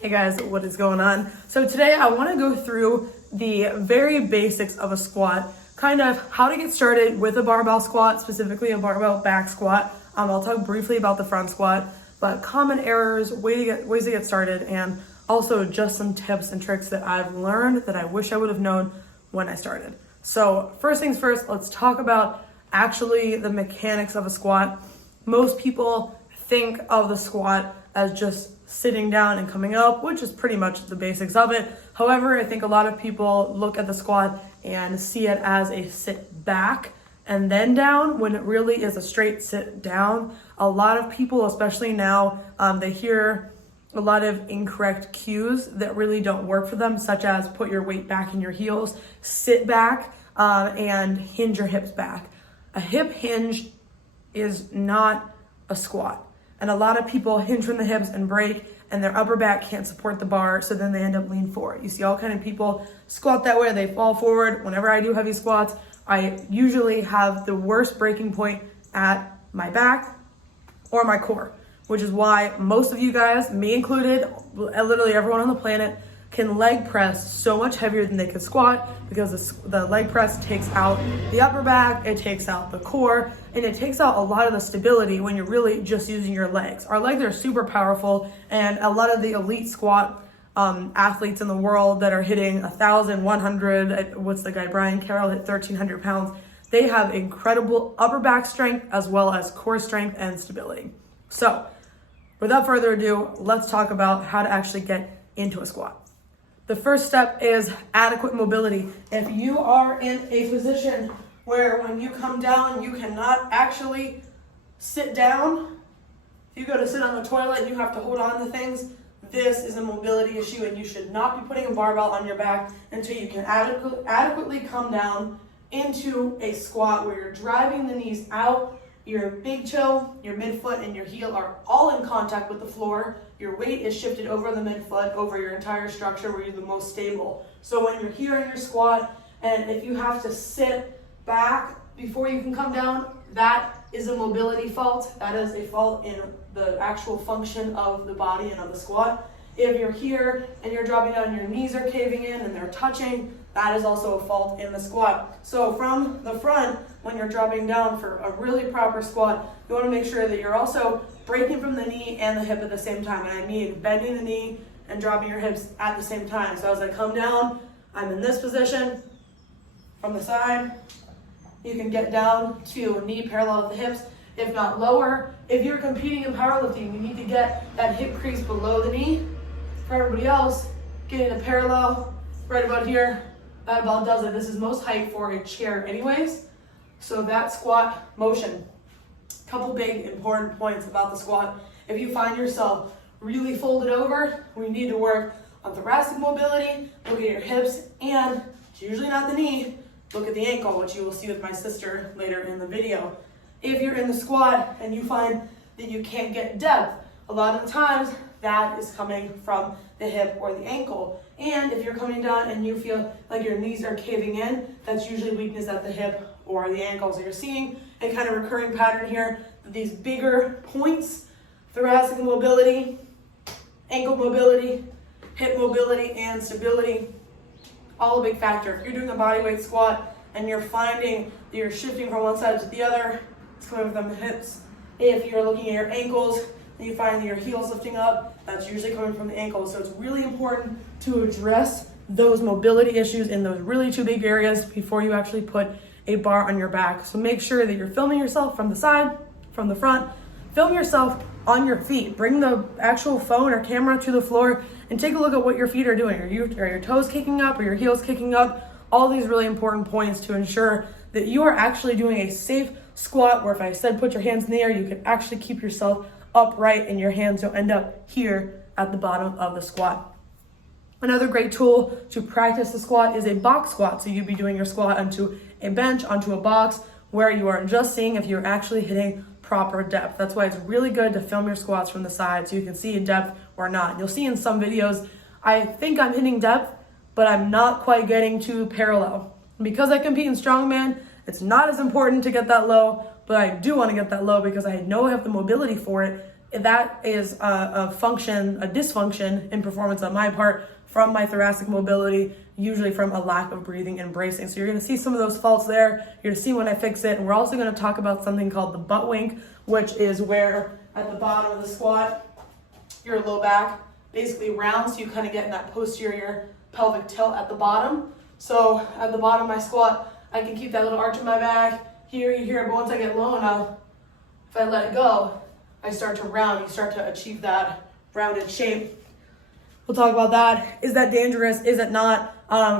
Hey guys, what is going on? So today I want to go through the very basics of a squat, kind of how to get started with a barbell squat, specifically a barbell back squat. I'll talk briefly about the front squat, but common errors, ways to get started, and also just some tips and tricks that I've learned that I wish I would have known when I started. So first things first, let's talk about actually the mechanics of a squat. Most people think of the squat as just sitting down and coming up, which is pretty much the basics of it. However, I think a lot of people look at the squat and see it as a sit back and then down when it really is a straight sit down. A lot of people, especially now, they hear a lot of incorrect cues that really don't work for them, such as put your weight back in your heels, sit back, and hinge your hips back. A hip hinge is not a squat. And a lot of people hinge from the hips and break, and their upper back can't support the bar, so then they end up lean forward. You see all kind of people squat that way, they fall forward. Whenever I do heavy squats, I usually have the worst breaking point at my back or my core, which is why most of you guys, me included, literally everyone on the planet, can leg press so much heavier than they can squat, because the leg press takes out the upper back, it takes out the core, and it takes out a lot of the stability when you're really just using your legs. Our legs are super powerful, and a lot of the elite squat athletes in the world that are hitting 1,100, what's the guy, Brian Carroll, hit 1,300 pounds, they have incredible upper back strength as well as core strength and stability. So without further ado, let's talk about how to actually get into a squat. The first step is adequate mobility. If you are in a position where when you come down, you cannot actually sit down, if you go to sit on the toilet and you have to hold on to things, this is a mobility issue, and you should not be putting a barbell on your back until you can adequately come down into a squat where you're driving the knees out, your big toe, your midfoot, and your heel are all in contact with the floor. Your weight is shifted over the midfoot, over your entire structure where you're the most stable. So when you're here in your squat, and if you have to sit back before you can come down, that is a mobility fault. That is a fault in the actual function of the body and of the squat. If you're here and you're dropping down, your knees are caving in and they're touching, that is also a fault in the squat. So from the front, when you're dropping down for a really proper squat, you want to make sure that you're also breaking from the knee and the hip at the same time. And I mean bending the knee and dropping your hips at the same time. So as I come down, I'm in this position. From the side, you can get down to knee parallel with the hips, if not lower. If you're competing in powerlifting, you need to get that hip crease below the knee. For everybody else, getting a parallel right about here, that about does it. This is most height for a chair anyways. So that squat motion. Couple big important points about the squat. If you find yourself really folded over, we need to work on thoracic mobility, look at your hips, and it's usually not the knee, look at the ankle, which you will see with my sister later in the video. If you're in the squat and you find that you can't get depth, a lot of the times that is coming from the hip or the ankle. And if you're coming down and you feel like your knees are caving in, that's usually weakness at the hip or the ankle. So you're seeing a kind of recurring pattern here, these bigger points: thoracic mobility, ankle mobility, hip mobility, and stability, all a big factor. If you're doing a bodyweight squat and you're finding that you're shifting from one side to the other, it's coming from the hips. If you're looking at your ankles and you find that your heel's lifting up, that's usually coming from the ankles. So it's really important to address those mobility issues in those really two big areas before you actually put a bar on your back. So make sure that you're filming yourself from the side, from the front. Film yourself on your feet. Bring the actual phone or camera to the floor and take a look at what your feet are doing. Are your toes kicking up? Or your heels kicking up? All these really important points to ensure that you are actually doing a safe squat, where if I said put your hands in the air, you can actually keep yourself upright and your hands don't end up here at the bottom of the squat. Another great tool to practice the squat is a box squat. So you'd be doing your squat onto a bench, onto a box, where you are just seeing if you're actually hitting proper depth. That's why it's really good to film your squats from the side so you can see depth or not. You'll see in some videos, I think I'm hitting depth, but I'm not quite getting to parallel. Because I compete in strongman, it's not as important to get that low, but I do want to get that low because I know I have the mobility for it. that is a dysfunction in performance on my part from my thoracic mobility, usually from a lack of breathing and bracing. So you're gonna see some of those faults there. You're gonna see when I fix it. And we're also gonna talk about something called the butt wink, which is where at the bottom of the squat, your low back basically rounds, so you kind of get in that posterior pelvic tilt at the bottom. So at the bottom of my squat, I can keep that little arch in my back. Here, you hear it, but once I get low enough, if I let it go, I start to round. You start to achieve that rounded shape. We'll talk about that. Is that dangerous? Is it not?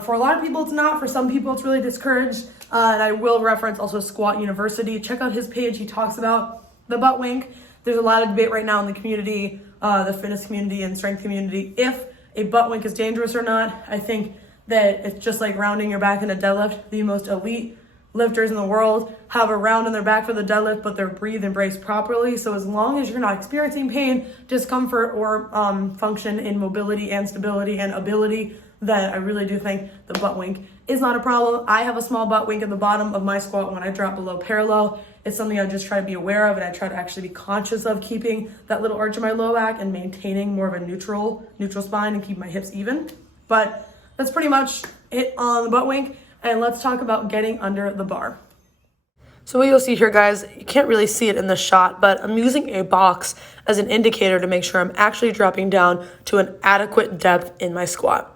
For a lot of people, it's not. For some people, it's really discouraged. And I will reference also Squat University. Check out his page. He talks about the butt wink. There's a lot of debate right now in the community, the fitness community and strength community, if a butt wink is dangerous or not. I think that it's just like rounding your back in a deadlift. The most elite lifters in the world have a round in their back for the deadlift, but they're breathe and brace properly. So as long as you're not experiencing pain, discomfort, or function in mobility and stability and ability, then I really do think the butt wink is not a problem. I have a small butt wink at the bottom of my squat when I drop below parallel. It's something I just try to be aware of, and I try to actually be conscious of keeping that little arch in my low back and maintaining more of a neutral spine and keep my hips even. But that's pretty much it on the butt wink. And let's talk about getting under the bar. So what you'll see here, guys, you can't really see it in the shot, but I'm using a box as an indicator to make sure I'm actually dropping down to an adequate depth in my squat.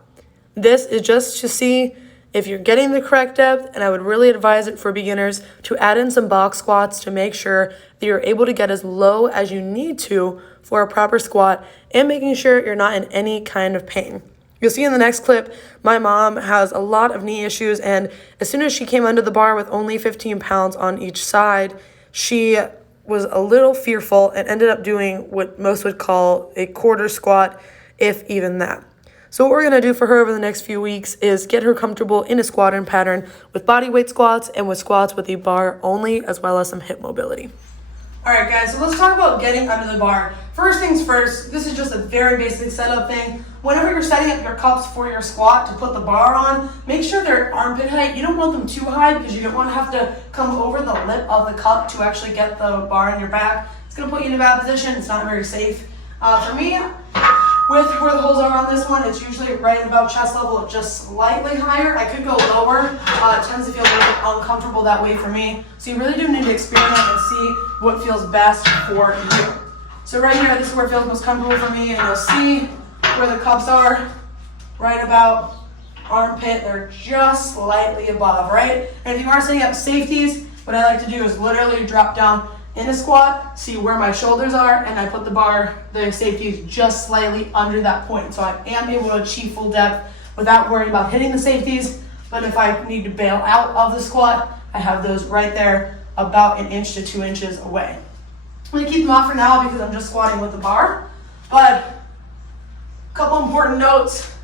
This is just to see if you're getting the correct depth, and I would really advise it for beginners to add in some box squats to make sure that you're able to get as low as you need to for a proper squat and making sure you're not in any kind of pain. You'll see in the next clip, my mom has a lot of knee issues, and as soon as she came under the bar with only 15 pounds on each side, she was a little fearful and ended up doing what most would call a quarter squat, if even that. So what we're going to do for her over the next few weeks is get her comfortable in a squatting pattern with body weight squats and with squats with a bar only, as well as some hip mobility. All right, guys, so let's talk about getting under the bar. First things first, this is just a very basic setup thing. Whenever you're setting up your cups for your squat to put the bar on, make sure they're at armpit height. You don't want them too high because you don't want to have to come over the lip of the cup to actually get the bar in your back. It's going to put you in a bad position. It's not very safe. For me, with where the holes are on this one, it's usually right about chest level, just slightly higher. I could go lower. It tends to feel a little bit uncomfortable that way for me. So you really do need to experiment and see what feels best for you. So right here, this is where it feels most comfortable for me, and you'll see where the cups are, right about armpit. They're just slightly above, right? And if you are setting up safeties, what I like to do is literally drop down in a squat, see where my shoulders are, and I put the safeties just slightly under that point. So I am able to achieve full depth without worrying about hitting the safeties. But if I need to bail out of the squat, I have those right there about 1 inch to 2 inches away. I'm gonna keep them off for now because I'm just squatting with the bar. But a couple important notes.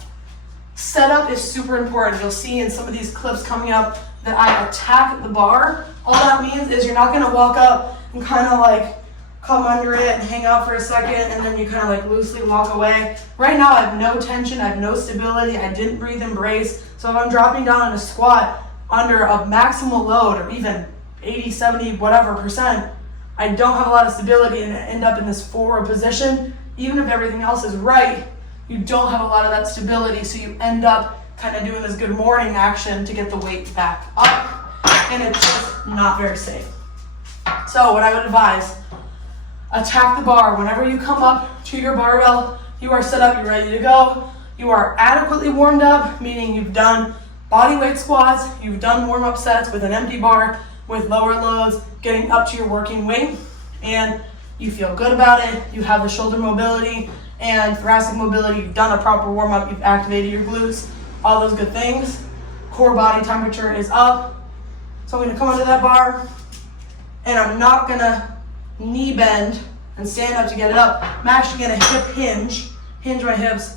Setup is super important. You'll see in some of these clips coming up that I attack the bar. All that means is you're not gonna walk up and kind of like come under it and hang out for a second and then you kind of like loosely walk away. Right now I have no tension, I have no stability, I didn't breathe and brace. So if I'm dropping down in a squat under a maximal load or even 80, 70, whatever percent, I don't have a lot of stability and end up in this forward position. Even if everything else is right, you don't have a lot of that stability, so you end up kind of doing this good morning action to get the weight back up, and it's just not very safe. So what I would advise, attack the bar. Whenever you come up to your barbell, you are set up, you're ready to go. You are adequately warmed up, meaning you've done body weight squats, you've done warm-up sets with an empty bar, with lower loads, getting up to your working weight, and you feel good about it. You have the shoulder mobility and thoracic mobility. You've done a proper warm-up, you've activated your glutes, all those good things. Core body temperature is up. So I'm gonna come under that bar, and I'm not gonna knee bend and stand up to get it up. I'm actually gonna hip hinge my hips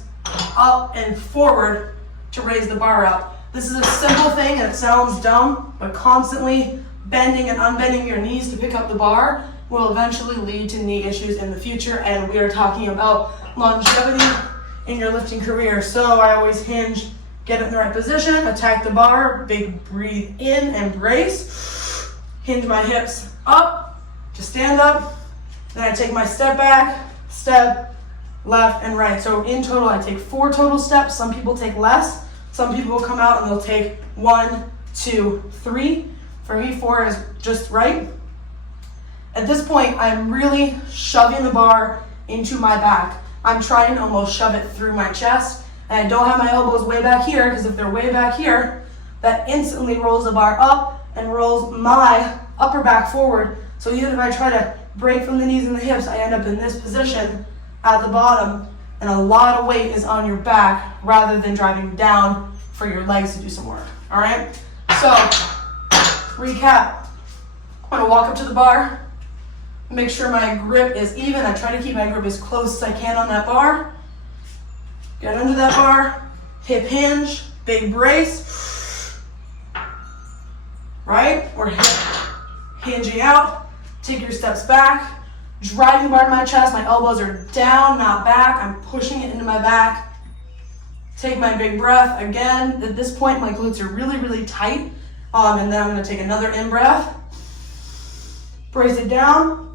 up and forward to raise the bar up. This is a simple thing and it sounds dumb, but constantly bending and unbending your knees to pick up the bar will eventually lead to knee issues in the future, and we are talking about longevity in your lifting career. So I always hinge, get it in the right position, attack the bar, big breathe in and brace, hinge my hips up to stand up, then I take my step back, step, left, and right. So in total, I take 4 total steps. Some people take less. Some people will come out and they'll take 1, 2, 3. For me, 4 is just right. At this point, I'm really shoving the bar into my back. I'm trying to almost shove it through my chest. And I don't have my elbows way back here, because if they're way back here, that instantly rolls the bar up and rolls my upper back forward. So even if I try to break from the knees and the hips, I end up in this position at the bottom, and a lot of weight is on your back rather than driving down for your legs to do some work. All right? So, recap. I'm gonna walk up to the bar, make sure my grip is even. I try to keep my grip as close as I can on that bar. Get under that bar, hip hinge, big brace. Right? Or hip hinging out. Take your steps back. Driving the bar to my chest. My elbows are down, not back. I'm pushing it into my back. Take my big breath. Again, at this point, my glutes are really, really tight. And then I'm going to take another in-breath. Brace it down.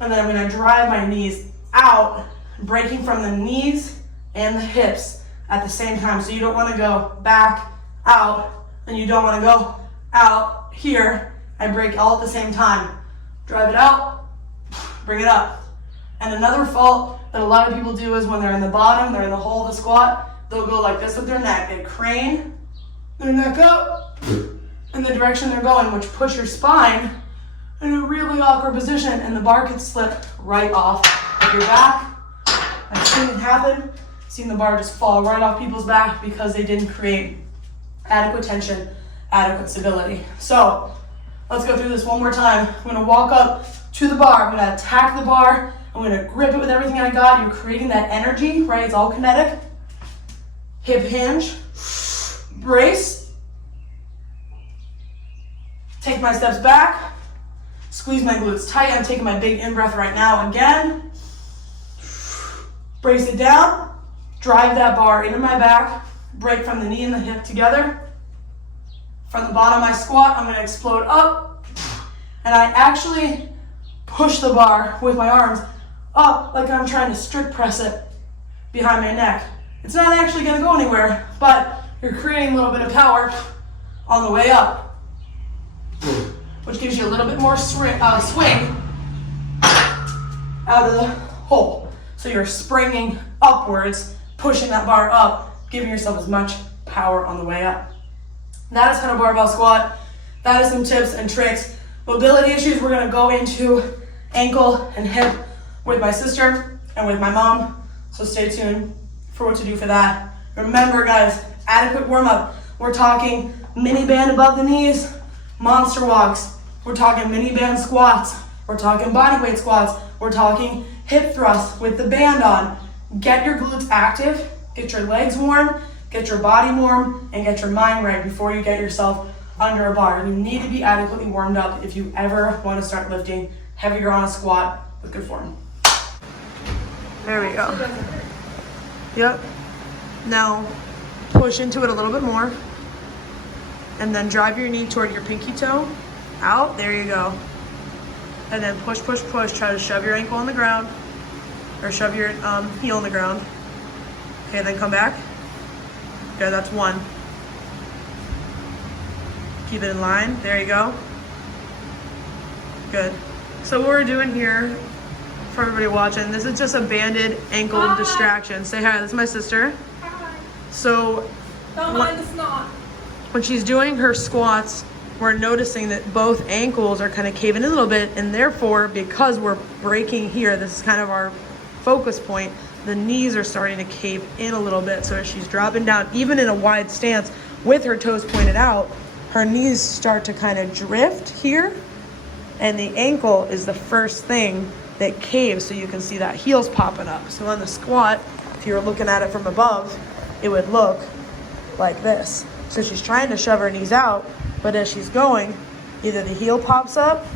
And then I'm going to drive my knees out, breaking from the knees and the hips at the same time. So you don't want to go back, out, and you don't want to go out, here. I break all at the same time. Drive it out. Bring it up. And another fault that a lot of people do is when they're in the bottom, they're in the hole of the squat, they'll go like this with their neck. They crane their neck up in the direction they're going, which puts your spine in a really awkward position, and the bar could slip right off of your back. I've seen it happen. Seen the bar just fall right off people's back because they didn't create adequate tension, adequate stability. So let's go through this one more time. I'm gonna walk up to the bar. I'm gonna attack the bar. I'm gonna grip it with everything I got. You're creating that energy, right? It's all kinetic. Hip hinge, brace. Take my steps back. Squeeze my glutes tight. I'm taking my big in-breath right now again. Brace it down. Drive that bar into my back. Break from the knee and the hip together. From the bottom of my squat, I'm gonna explode up. And I actually push the bar with my arms up like I'm trying to strict press it behind my neck. It's not actually gonna go anywhere, but you're creating a little bit of power on the way up, which gives you a little bit more swing out of the hole. So you're springing upwards, pushing that bar up, giving yourself as much power on the way up. That is kind of barbell squat. That is some tips and tricks. Mobility issues, we're gonna go into ankle and hip with my sister and with my mom. So stay tuned for what to do for that. Remember guys, adequate warm up. We're talking mini band above the knees, monster walks. We're talking mini band squats. We're talking body weight squats. We're talking hip thrusts with the band on. Get your glutes active, get your legs warm, get your body warm, and get your mind right before you get yourself under a bar. You need to be adequately warmed up if you ever want to start lifting heavier on a squat with good form. There we go. Yep. Now push into it a little bit more, and then drive your knee toward your pinky toe. Out, there you go. And then push, push, push. Try to shove your ankle on the ground, or shove your heel on the ground. Okay, then come back. Okay, that's one. Keep it in line. There you go. Good. So what we're doing here, for everybody watching, this is just a banded ankle distraction. Say hi, this is my sister. Hi. So Don't mind the snot. when she's doing her squats, we're noticing that both ankles are kind of caving in a little bit, and therefore, because we're breaking here, this is kind of our focus point, the knees are starting to cave in a little bit. So as she's dropping down, even in a wide stance with her toes pointed out, her knees start to kind of drift here, and the ankle is the first thing that caves, so you can see that heel's popping up. So on the squat, if you were looking at it from above, it would look like this. So she's trying to shove her knees out, but as she's going, either the heel pops up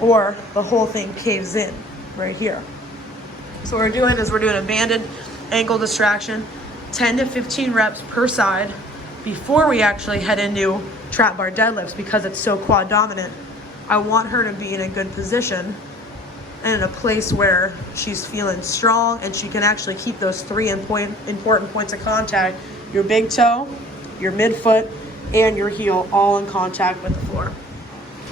or the whole thing caves in right here. So what we're doing is we're doing a banded ankle distraction, 10 to 15 reps per side before we actually head into trap bar deadlifts. Because it's so quad dominant, I want her to be in a good position and in a place where she's feeling strong and she can actually keep those three important points of contact, your big toe, your midfoot, and your heel all in contact with the floor.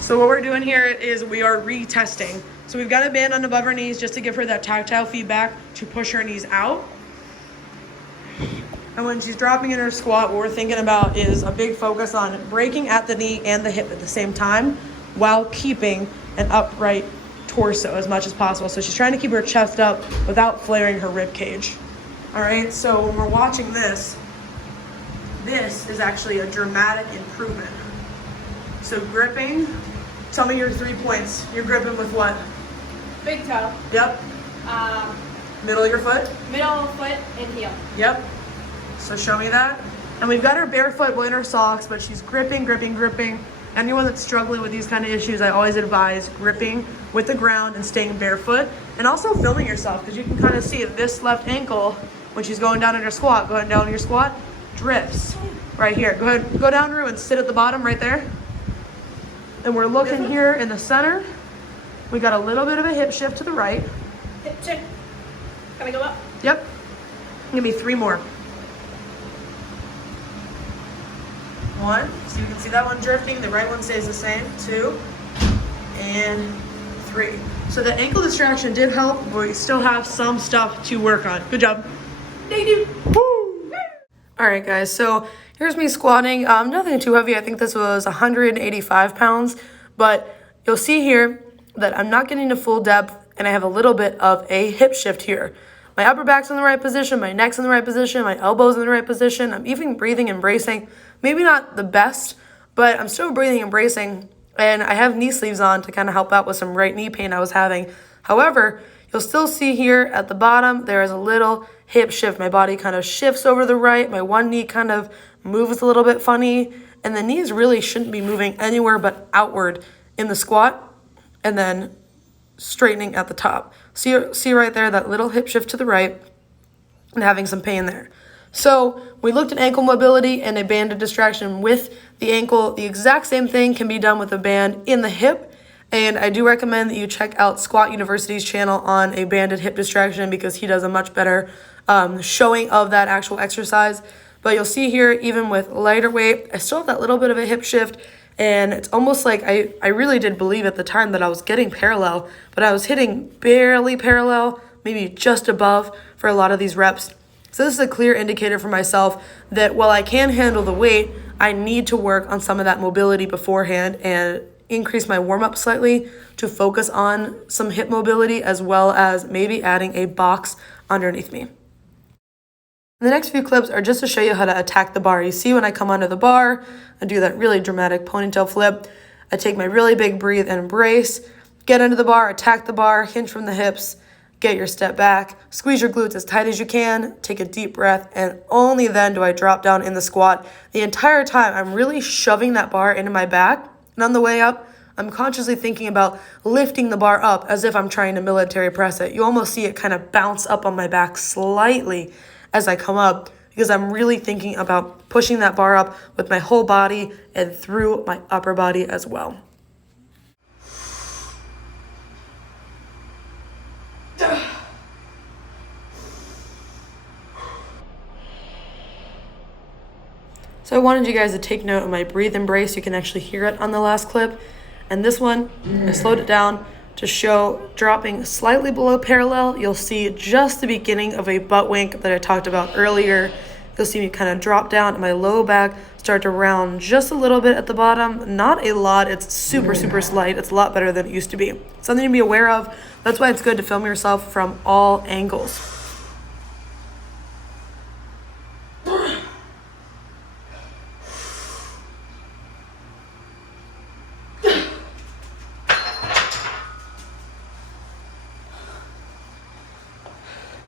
So what we're doing here is we are retesting. So we've got a band on above her knees just to give her that tactile feedback to push her knees out. And when she's dropping in her squat, what we're thinking about is a big focus on breaking at the knee and the hip at the same time while keeping an upright torso as much as possible. So she's trying to keep her chest up without flaring her rib cage. All right, so when we're watching this is actually a dramatic improvement. So gripping, tell me your 3 points. You're gripping with what? Big toe. Yep. Middle of your foot? Middle foot and heel. Yep. So show me that. And we've got her barefoot in her socks, but she's gripping. Anyone that's struggling with these kind of issues, I always advise gripping with the ground and staying barefoot. And also filming yourself, because you can kind of see this left ankle, when she's going down in her squat, drifts right here. Go ahead, go down, Rue, and sit at the bottom right there. And we're looking here in the center. We got a little bit of a hip shift to the right. Hip shift. Can I go up? Yep. Give me 3 more. 1, so you can see that one drifting, the right one stays the same. 2, and 3. So the ankle distraction did help, but we still have some stuff to work on. Good job. Thank you. Woo! All right, guys, so here's me squatting. Nothing too heavy. I think this was 185 pounds, but you'll see here that I'm not getting to full depth, and I have a little bit of a hip shift here. My upper back's in the right position, my neck's in the right position, my elbow's in the right position. I'm even breathing and bracing. Maybe not the best, but I'm still breathing and bracing, and I have knee sleeves on to kind of help out with some right knee pain I was having. However, you'll still see here at the bottom, there is a little hip shift. My body kind of shifts over the right. My one knee kind of moves a little bit funny, and the knees really shouldn't be moving anywhere but outward in the squat, and then straightening at the top. See right there, that little hip shift to the right, and having some pain there. So we looked at ankle mobility and a banded distraction with the ankle. The exact same thing can be done with a band in the hip. And I do recommend that you check out Squat University's channel on a banded hip distraction, because he does a much better showing of that actual exercise. But you'll see here, even with lighter weight, I still have that little bit of a hip shift. And it's almost like I really did believe at the time that I was getting parallel, but I was hitting barely parallel, maybe just above for a lot of these reps. So this is a clear indicator for myself that while I can handle the weight, I need to work on some of that mobility beforehand and increase my warm-up slightly to focus on some hip mobility, as well as maybe adding a box underneath me. The next few clips are just to show you how to attack the bar. You see when I come under the bar, I do that really dramatic ponytail flip. I take my really big breathe and brace, get under the bar, attack the bar, hinge from the hips, get your step back, squeeze your glutes as tight as you can, take a deep breath, and only then do I drop down in the squat. The entire time, I'm really shoving that bar into my back, and on the way up, I'm consciously thinking about lifting the bar up as if I'm trying to military press it. You almost see it kind of bounce up on my back slightly as I come up, because I'm really thinking about pushing that bar up with my whole body and through my upper body as well. So I wanted you guys to take note of my breathe and brace. You can actually hear it on the last clip. And this one, I slowed it down to show dropping slightly below parallel. You'll see just the beginning of a butt wink that I talked about earlier. You'll see me kind of drop down and my low back start to round just a little bit at the bottom. Not a lot. It's super slight. It's a lot better than it used to be. Something to be aware of. That's why it's good to film yourself from all angles.